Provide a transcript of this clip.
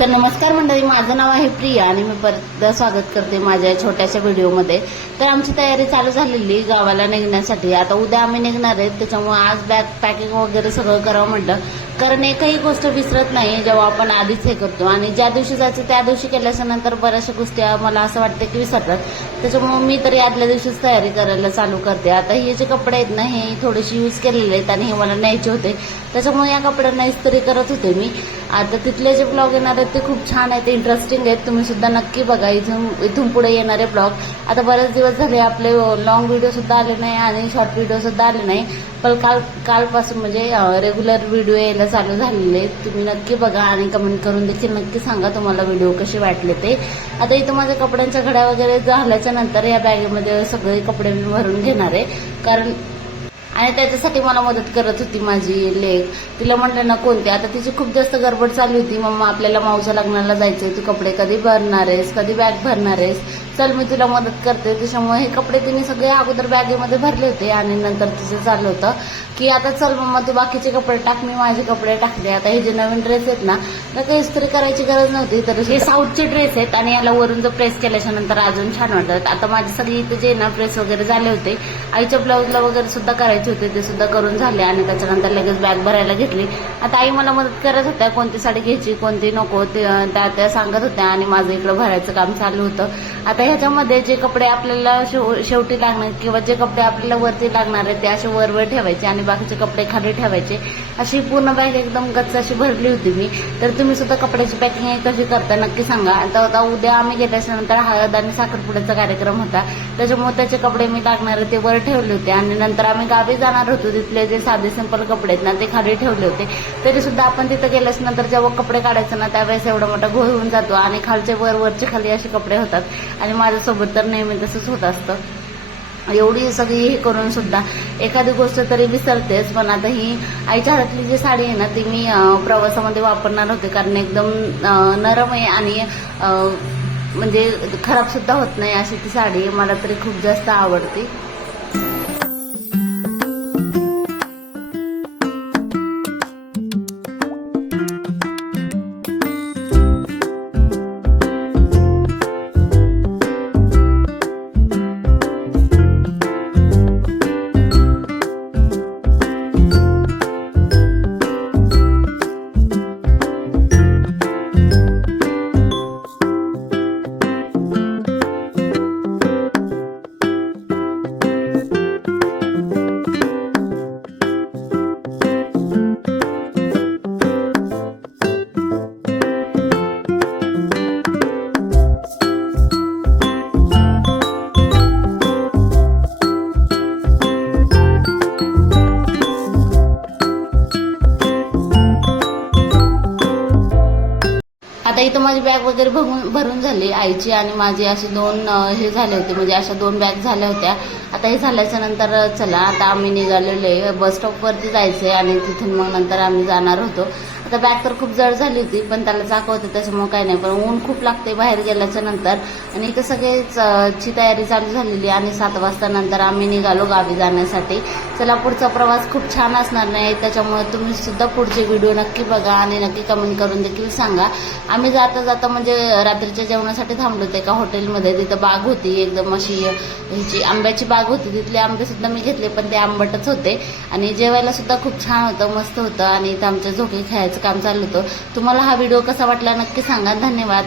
तर नमस्कार मंडळी, माझं नाव आहे प्रिया आणि मी परत स्वागत करते माझ्या छोट्याशा व्हिडिओमध्ये। तर आमची तयारी चालू झालेली गावाला निघण्यासाठी। आता उद्या आम्ही निघणार आहेत, त्याच्यामुळे आज बॅग पॅकिंग वगैरे सगळं करावं म्हटलं, कारण एकही गोष्ट विसरत नाही जेव्हा आपण आधीच हे करतो, आणि ज्या दिवशी जायचं त्या दिवशी केल्याच्या नंतर बऱ्याचशा गोष्टी मला असं वाटतं की विसरतात। त्याच्यामुळे मी तरी आदल्या दिवशीच तयारी करायला चालू करते। आता हे जे कपडे आहेत ना, हे थोडेसे यूज केलेले आहेत आणि हे मला न्यायचे होते, त्याच्यामुळे या कपड्यांना इस्त्री करत होते मी। आता तिथले जे ब्लॉग येणार आहेत ते खूप छान आहेत, इंटरेस्टिंग आहेत, तुम्ही सुद्धा नक्की बघा। इथून पुढे येणारे ब्लॉग, आता बरेच दिवस झाले आपले लॉंग व्हिडिओ सुद्धा आले नाही आणि शॉर्ट व्हिडिओ सुद्धा आले नाही, पण कालपासून म्हणजे रेग्युलर व्हिडिओ यायला चालू झालेले। तुम्ही नक्की बघा आणि कमेंट करून देखील नक्की सांगा तुम्हाला व्हिडिओ कसे वाटले ते। आता इथं माझ्या कपड्यांच्या घड्या वगैरे झाल्याच्या नंतर या बॅगेमध्ये सगळे कपडे मी भरून घेणार आहे, कारण आणि त्याच्यासाठी मला मदत करत होती माझी लेक। तिला म्हटलं ना कोणते, आता तिची खूप जास्त गडबड चालू होती, मम्मा आपल्याला मावच्या लग्नाला जायचंय, तू कपडे कधी भरणार आहेस, कधी बॅग भरणार आहेस, चल मी तुला मदत करते। त्याच्यामुळे हे कपडे तिने सगळे अगोदर बॅगेमध्ये भरले होते आणि नंतर तिचं चाललं होतं की आता चल मम्मा तू बाकीचे कपडे टाक, मी माझे कपडे टाकले। आता हे जे नवीन ड्रेस आहेत ना, तर काही इस्त्री करायची गरज नव्हती, तर हे साऊथचे ड्रेस आहेत आणि याला वरून जर प्रेस केल्याच्या नंतर अजून छान वाटतात। आता माझे सगळे इथे जे ना प्रेस वगैरे झाले होते, आईच्या ब्लाऊजला वगैरे सुद्धा करायचे होते, ते सुद्धा करून झाले आणि त्याच्यानंतर लगेच बॅग भरायला घेतली। आता आई मला मदत करत होत्या, कोणती साडी घ्यायची कोणती नको त्या सांगत होत्या आणि माझं इकडं भरायचं काम चालू होतं। आता ह्याच्यामध्ये जे कपडे आपल्याला शेवटी लागणार किंवा जे कपडे आपल्याला वरती लागणार आहेत ते असे वर ठेवायचे आणि बाकीचे कपडे खाली ठेवायचे। अशी पूर्ण बॅग एकदम गच्च अशी भरली होती मी। तर तुम्ही सुद्धा कपड्याची पॅकिंग कशी करता नक्की सांगा। आता उद्या आम्ही गेल्याच्यानंतर हळद आणि साखरपुड्याचा कार्यक्रम होता, त्याच्यामुळे त्याचे कपडे मी लागणारे ते वर ठेवले होते आणि नंतर आम्ही गावी जाणार होतो, तिथले जे साधे सिंपल कपडे आहेत ना ते खाली ठेवले होते। तरी सुद्धा आपण तिथं गेल्याच्या नंतर जेव्हा कपडे काढायचं ना, त्यावेळेस एवढा मोठा घोळ होऊन जातो आणि खालचे वरचे खाली असे कपडे होतात, आणि माझ्यासोबत तर नेहमी तसंच होत असतं। एवढी सगळी हे करून सुद्धा एखादी गोष्ट तरी विसरतेच। पण आता ही आईच्या हातातली जी साडी आहे ना, ती मी प्रवासामध्ये वापरणार होते, कारण एकदम नरम आहे आणि म्हणजे खराब सुद्धा होत नाही अशी ती साडी मला तरी खूप जास्त आवडते। आता इथं माझी बॅग वगैरे भरून झाली आईची आणि माझी अशी दोन हे झाले होते, म्हणजे अशा दोन बॅग झाल्या होत्या। आता हे झाल्याच्या नंतर चला आता आम्ही निघालेले बस स्टॉपवरती जायचंय आणि तिथून मग नंतर आम्ही जाणार होतो। आता बॅग तर खूप जड झाली होती, पण त्याला चाक होते त्याच्यामुळे काही नाही, पण ऊन खूप लागते बाहेर गेल्याच्या नंतर। आणि इथं सगळेची तयारी चालू झालेली आणि 7 वाजता नंतर आम्ही निघालो गावी जाण्यासाठी। चला पुढचा प्रवास खूप छान असणार नाही, त्याच्यामुळे तुम्ही सुद्धा पुढचे व्हिडिओ नक्की बघा आणि नक्की कमेंट करून देखील सांगा। आम्ही जाता जाता म्हणजे रात्रीच्या जेवणासाठी थांबलो होते एका हॉटेलमध्ये, तिथं बाग होती एकदम अशी ह्याची आंब्याची बाग होती, तिथले आंबे सुद्धा मी घेतले, पण ते आंबटच होते आणि जेवायला सुद्धा खूप छान होतं, मस्त होतं आणि इथं आमच्या झोके खेळायचं काम चालू होतं। तुम्हाला हा व्हिडिओ कसा वाटला नक्की सांगा। धन्यवाद।